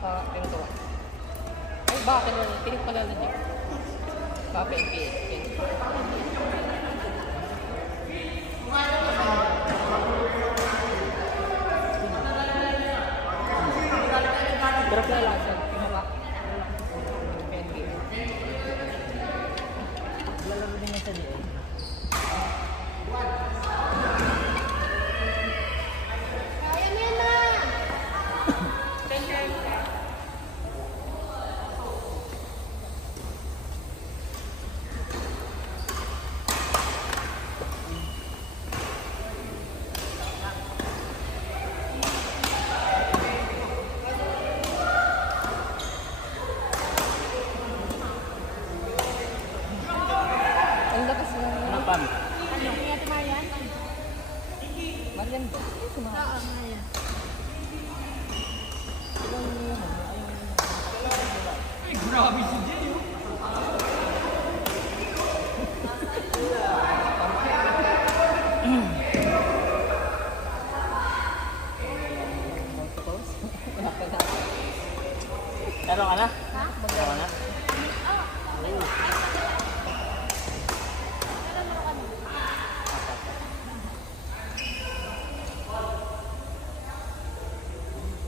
pinagawa. Ay, baka pinagpalala niya. Baka PNPA. Pero pinalasan. Pinala. PNPA. Lalaro din yan sa DA. Pan. Ano? Kaya ito Marian? Marian ba? Oo, Marian. Ay, grabe si Jay, oh. Laro ka na? Ha? Laro ka na?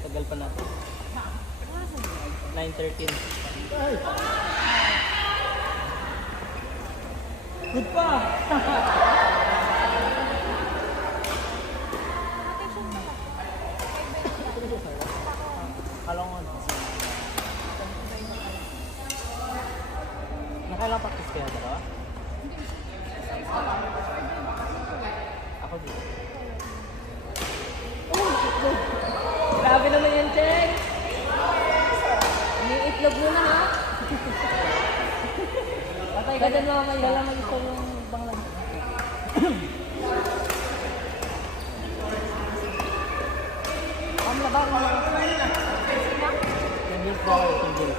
Tagal pa natin. 9:13. Good pa! Kalongan. Nakailang practice kaya dalawa? Ako dito. Grabe naman yan, Cheng! Iniitlog mo na, ha? Patay ka dyan mamaya. Wala mag-ito yung banglan. Ang labar mo lang. Tingil daw, tingil.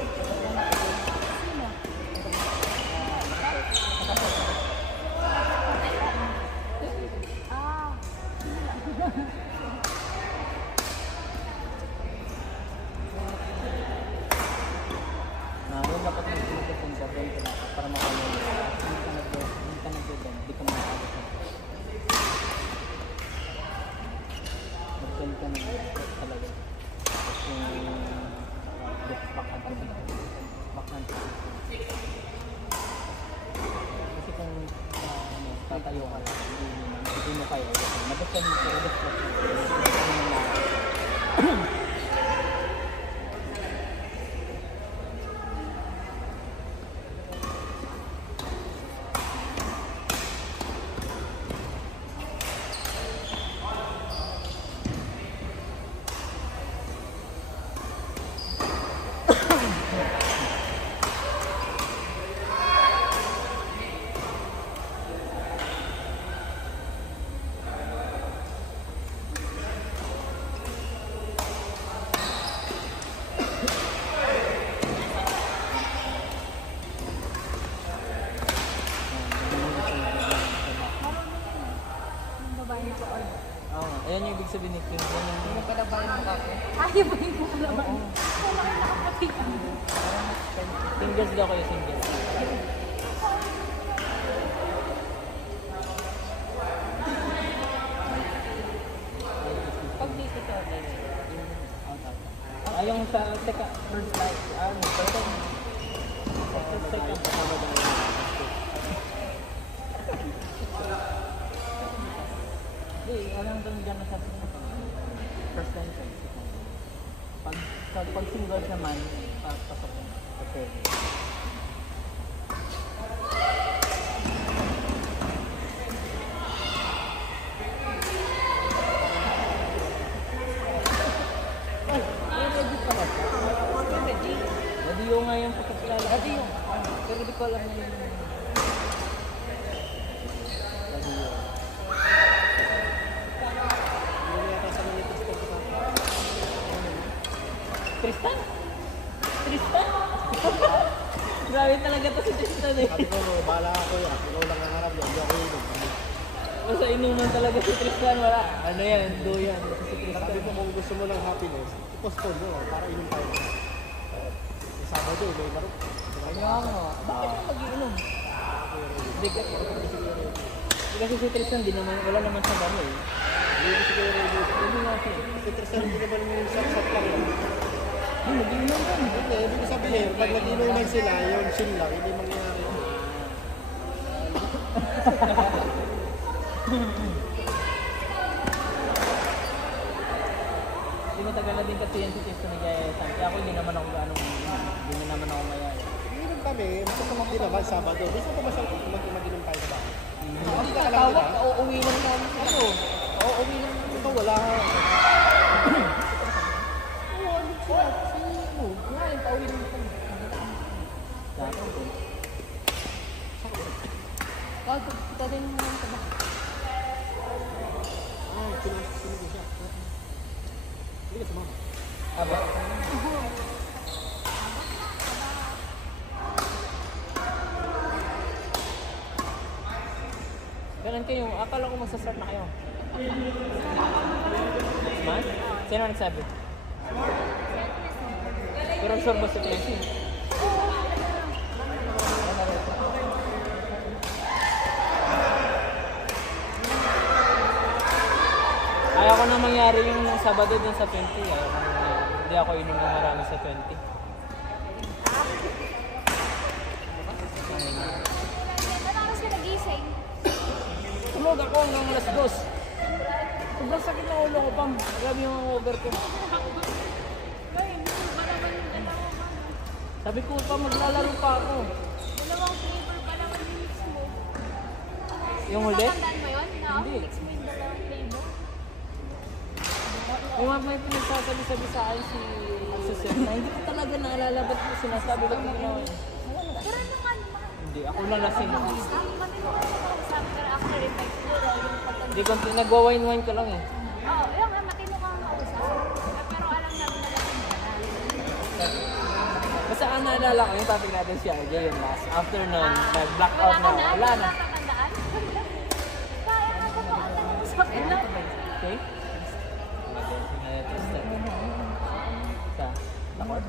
Doon dapat nag-telefon ka doon para makalaman. Hindi ka nag-doon, hindi ka makakabot. Mag-doon ka na talaga. Tapos yung backhand. Kasi kung tatayo ka lang, hindi mo kaya. Mag-doon mo kaya. Ayan yung ibig sabihin nito. Hindi na pala ba yung mukha ko? Ayaw ba yung mukha naman? Wala kayo nakapatid. Singles daw kayo, singles. Pag dito ka, yung sa teka, first light, second, hindi, alam doon dyan na sa first line ka. Pag singles naman, pasok mo. Okay. Radio nga yung pagkakilala. Radio. Pero di ko alam na yun. Radio. Tristan? Tristan? Grabe talaga to si Tristan eh. Sabi ko, bahala ako yan. Ikaw lang ang harap yan. Hindi ako yun. Basta inuman talaga si Tristan. Wala. Ano yan? Do yan. Si Tristan. Sabi ko, kung gusto mo ng happiness, i-postpone mo para inom tayo. Sabado, may laro. Kaya nga. Bakit ka mag-iinom? Hindi ka. Hindi kasi si Tristan, wala naman sa bano eh. Hindi ko siguro rin. Hindi nga siya. Kasi Tristan, hindi naman yung saksak lang yan. Hindi, mag-iinom ka. Hindi, ibig ko sabihin, pag nag-inuman sila, yung chill lang, hindi mangyayari. Hindi matagal na din kasi yan si Tristan ni Jaya San. Kaya ako hindi naman ako gaano hindi naman ako mayaya. Inom kami, basta kumakti naman, Sabado. Bisa pa masal ko mag-inom tayo sa bahay. Kasi tatawag, uuwi lang namin ako. Uuwi lang namin. Ito, wala ka. Oo, ano siya? Sino? Ngayon, pauwi lang kami. Dati ko. Kita din naman sa bahay. Sino ko siya? Hindi ka sumama. Aba. Ganun kayo. Akala ko magsastart na kayo. Man? Sino nagsabi? Pero sure ba sa 20? Ayaw ko na mangyari yung Sabado dun sa 20. Ayaw ko na mangyari. Hindi ako inom ng marami sa 20. Ano oras ka nagising? Tulog ako hanggang alas 2. Sobrang sakit ng ulo ko, Pam. Grabe yung hangover ko. Ay, hindi ba naman yung dalawa ka? Sabi ko pa, maglalaro pa ako. Dalawang flavor pa naman yung mix mo. Yung huli? Natandaan mo yun? Na Hindi. mix mo yung dalawang flavor? May pinagsasabi-sabi sa akin si Sir na hindi ko talaga naalala ba't mo sinasabi ba't mo ginawa yun. Pero naman, Hindi, ako lang lasing. sabi ko sabi ka after effect siguro yung pagka... Hindi ko, nagwa-wine-wine ka lang eh. Oo, yung matino kang kausap. Pero alam namin na lang ka na. Basta ang naalala ko, yung topic natin siya, yun last. After nun, nag-blackout na. Wala na. Tatandaan? Kaya nga ko po ang sa akin lang. Okay? Sa? Lakot?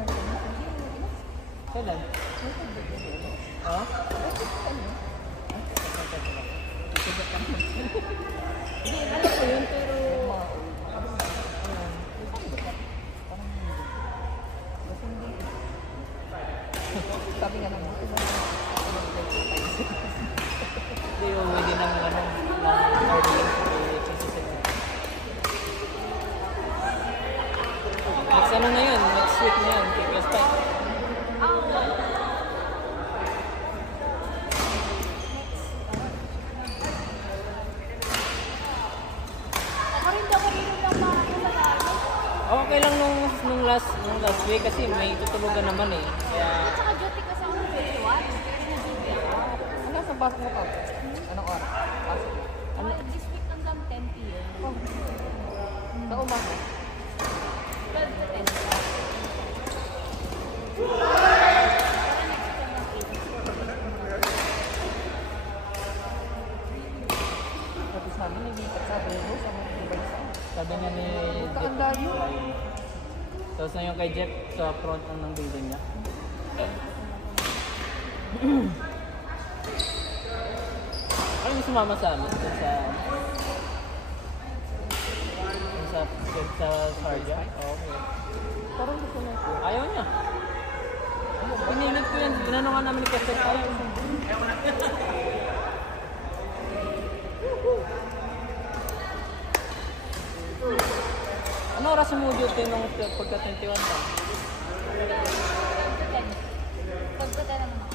Kailan? Ha? Hindi, alam ko yun, pero... Sabi nga naman, Hindi, uuwi din ng ano, ng audience kasi sa next ano na yun, next week na yun, Kikios pa. Ako rin daw kanino lang makakasalayo. Okay lang nung last week kasi may tutulugan naman eh. Kaya At saka duty kasi ako ng 21. Duty ako. ano sa pasok mo pa? Anong oras? Pasok. Ano? This week hanggang 10 p.m. Sa umaga. 12 to 10. Sabi sa amin, nilipat sa Bebo, sa mga ibang isa. sabi nga ni Jeff, Kaandayo. tapos na yung kay Jeff sa front ng building niya. Ano yung sumama sa amin? Dun sa Sarja? Okay. Parang gusto na ito. Ayaw niya. Pinilit ko yan. Inano nga namin ni Kesset. Ayaw niya. Ano oras mo duty nung pagka 21 pa? 12 to 10 naman ako.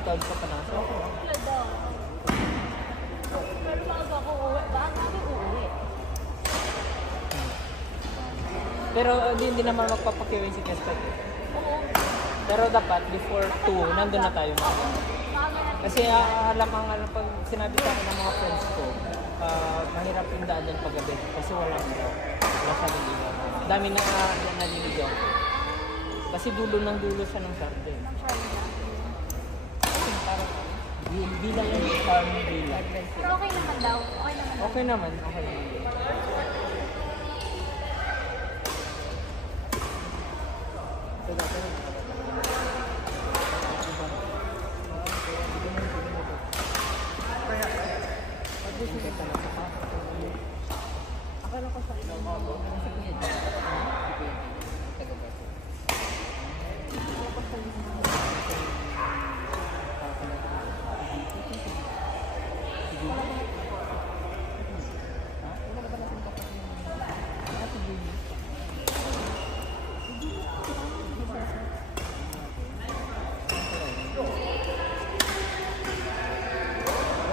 12 ka pa na. So, okay. 12 daw. Pero maaga ako uuwi. Baka kami uuwi. Pero hindi naman magpapakiwin si Kesset. Oo. Pero dapat before 2, nandun na tayo. Maaga na. Kasi alam pag sinabi sa akin ng mga friends ko, mahirap yung daan dyan paggabi kasi wala sa niligaw. Dami na naliligaw. Kasi dulo ng dulo siya ng garden. Ng Charlie. Bila yung farm bila. Pero okay naman daw. Okay naman daw. Okay naman, okay naman. Akala ko sa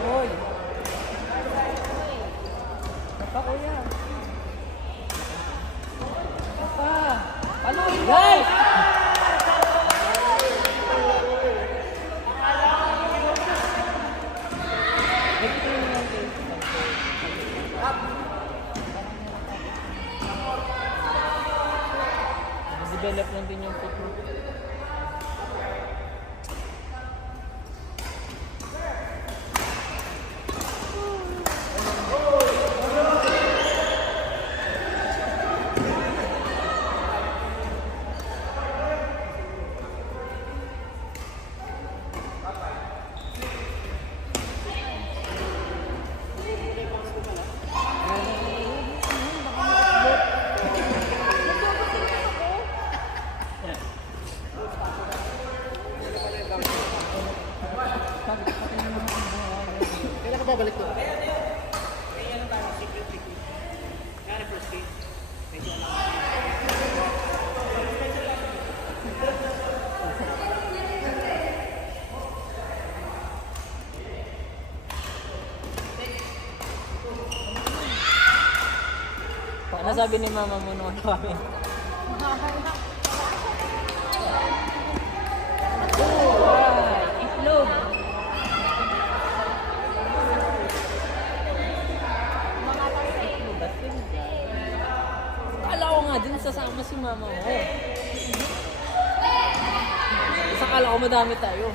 Hoy! Papa, kuya! Papa! Paluin mo! Guys! Develop lang din yung foot mo. Kailan ka babalik doon? Ano sabi ni mama mo nung kami? Itlog. Akala ko nga din sasama si mama mo. Isa akala ko madami tayo.